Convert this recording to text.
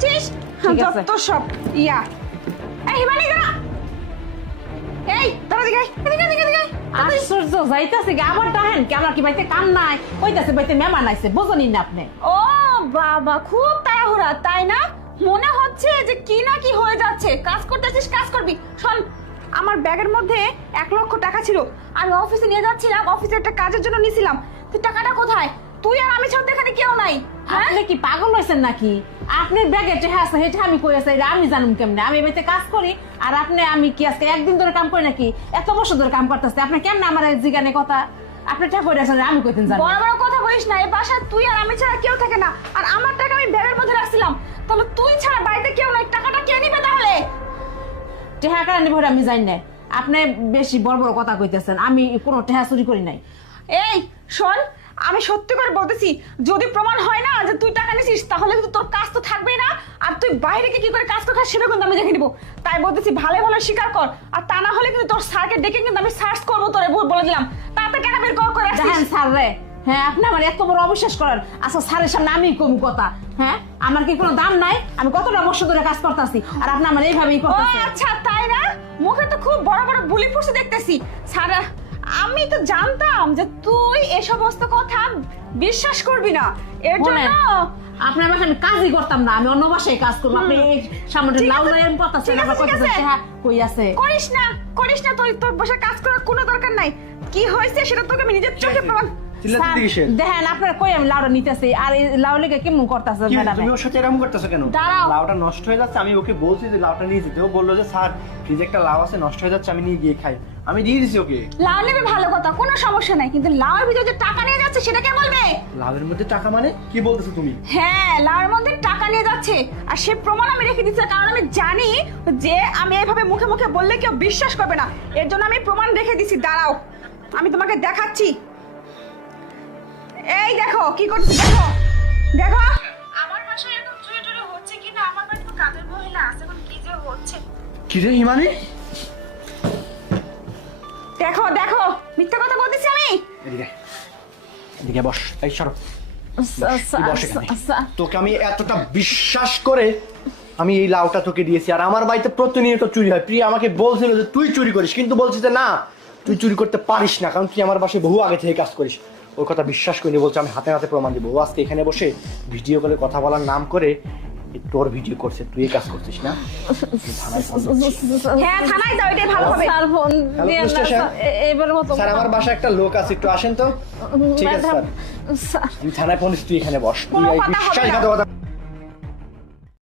ঠিক আছে তো সব ইয়া এই হিমানি দাঁড়া এই দাঁড়া দিকে এদিকে আশ্চর্য যাইতাছে কি আবার তাহেন কি আমার কি বাইতে কাম নাই কইতাছে বাইতে মেহমান আইছে বুঝুনি না আপনি ও বাবা খুব তাড়াহুড়া তাই না মনে হচ্ছে যে কি না কি হয়ে যাচ্ছে কাজ করতেছিস কাজ করবি শোন আমার ব্যাগের মধ্যে 1,00,000 টাকা ছিল আমি অফিসে নিয়ে যাচ্ছিলাম অফিসে একটা কাজের জন্য নিছিলাম তুই টাকাটা কোথায় তুই আর আমি ছাড়া এখানে কেউ নাই হ্যাঁ আপনি কি পাগল হইছেন নাকি আপনার ব্যাগে টেহা আছে হেটা আমি কই আছে এটা আমি জানুম কেমনে আমি এবাইতে কাজ করি আর আপনি আমি কি আজকে একদিন ধরে কাম করি নাকি এত বছর ধরে কাম করতেছি আপনি কেমনে আমার জিগানে কথা আপনি টাকা কই আছেন আমি কইতেন জানি বড় বড় কথা বলিস না এই বাসায় তুই আর আমি ছাড়া কেউ থাকে না আর আমার টাকা আমি ব্যাগের মধ্যে রাখছিলাম তাহলে তুই ছাড়া বাড়িতে কেউ নাই টাকাটা কে নিবে তাহলে টেহা কারণে ভরে আমি জানি না আপনি বেশি বড় বড় কথা কইতেছেন আমি কোনো টেহা চুরি করি নাই এই শোন আমি সত্যি করে বলতেছি যদি প্রমাণ হয় না যে তুই টাকা নিছিস তাহলে কিন্তু তোর কাজ তো থাকবেই না আর তুই বাইরে কি করে কাজ করছিস সেটা কিন্তু আমি দেখে নিব তাই বলতেছি ভালো ভালো স্বীকার কর আর তা না হলে কিন্তু তোর স্যারকে ডেকে কিন্তু আমি সার্চ করবো তোরে বলে দিলাম তাতে টাকা বের করে দেখেন আসছিস স্যার রে হ্যাঁ আপনি আমার এত বড় অবিশ্বাস করেন আচ্ছা স্যারের সামনে আমি কম কথা হ্যাঁ আমার কি কোনো দাম নাই আমি কতটা বছর ধরে কাজ করতেছি আর আপনি আমার এইভাবেই ও করতেছেন আচ্ছা তাই না মুখে তো খুব বড় বড় বুলি ফুসে দেখতেছি স্যার আমি তো জানতাম যে তুই এই সমস্ত কথা বিশ্বাস করবি না এর জন্য আপনার বাসায় আমি কাজই করতাম না আমি অন্য বাসায় কাজ করবো আপনি এই সামনে লাউ লাই আমি করতেছেন ঠিক আছে, আবার ঠিক কইতেছেন আছে। হ্যাঁ কই আছে করিস না তুই তোর বাসায় কাজ করার কোনো দরকার নাই কি হয়েছে সেটা তোকে আমি নিজের চোখে প্রমাণ চিল্লাতে কিসের? দেখেন আপনার কই আমি লাউটা নিতেছি আর এই লাউ লেগে কেমন করতেছেন কি হয়েছে? ম্যাডাম তুমি ওর সাথে এরকম করতেছো কেন? দাঁড়াও। লাউটা নষ্ট হয়ে যাচ্ছে আমি ওকে বলছি যে লাউটা নিয়ে যেতে ও বললো যে স্যার ফ্রিজে একটা লাউ আছে নষ্ট হয়ে যাচ্ছে আমি নিয়ে গিয়ে খাই আমি দিয়ে দিছি ওকে লাউ নেবে ভালো কথা কোনো সমস্যা নাই কিন্তু লাউর ভিতরে যে টাকা নিয়ে যাচ্ছে সেটা কে বলবে লাউয়ের মধ্যে টাকা মানে কি বলতেছো তুমি? হ্যাঁ লাউর মধ্যে টাকা নিয়ে যাচ্ছে আর সে প্রমাণ আমি রেখে দিচ্ছি কারণ আমি জানি যে আমি এইভাবে মুখে মুখে বললে কেউ বিশ্বাস করবে না এর জন্য আমি প্রমাণ রেখে দিচ্ছি দাঁড়াও আমি তোমাকে দেখাচ্ছি এই দেখো কি করছি দেখো দেখো আমার বাসায় এখন চুরি টুরি হচ্ছে কিনা আমার বাড়িতে কাজের মহিলা আছে এখন কি যে হচ্ছে কি রে হিমানি? দেখো দেখো মিথ্যা কথা বলতেছি আমি এদিকে এদিকে বস এই সরো বস এখানে। তোকে আমি এতটা বিশ্বাস করে আমি এই লাউটা তোকে দিয়েছি আর আমার বাড়িতে প্রতিনিয়ত চুরি হয় প্রিয়া আমাকে বলছিল যে তুই চুরি করিস কিন্তু বলছিস যে না তুই চুরি করতে পারিস না কারণ তুই আমার বাসায় বহু আগে থেকে কাজ করিস ওর কথা বিশ্বাস করিনি বলছে আমি হাতে হাতে প্রমাণ দিব ও আজকে এখানে বসে ভিডিও কলে কথা বলার নাম করে তোর ভিডিও করছে তুই এই কাজ করছিস না হ্যাঁ থানায় যাও এটাই ভালো হবে স্যার ফোন Hello, দিয়ে police station? এবার মতো স্যার আমার বাসায় একটা লোক আছে একটু আসেন তো ঠিক আছে স্যার স্যার আমি থানায় ফোন তুই এখানে বস তুই কোনো এই কথা হবে না। বিশ্বাসঘাতকতা